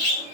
Yeah.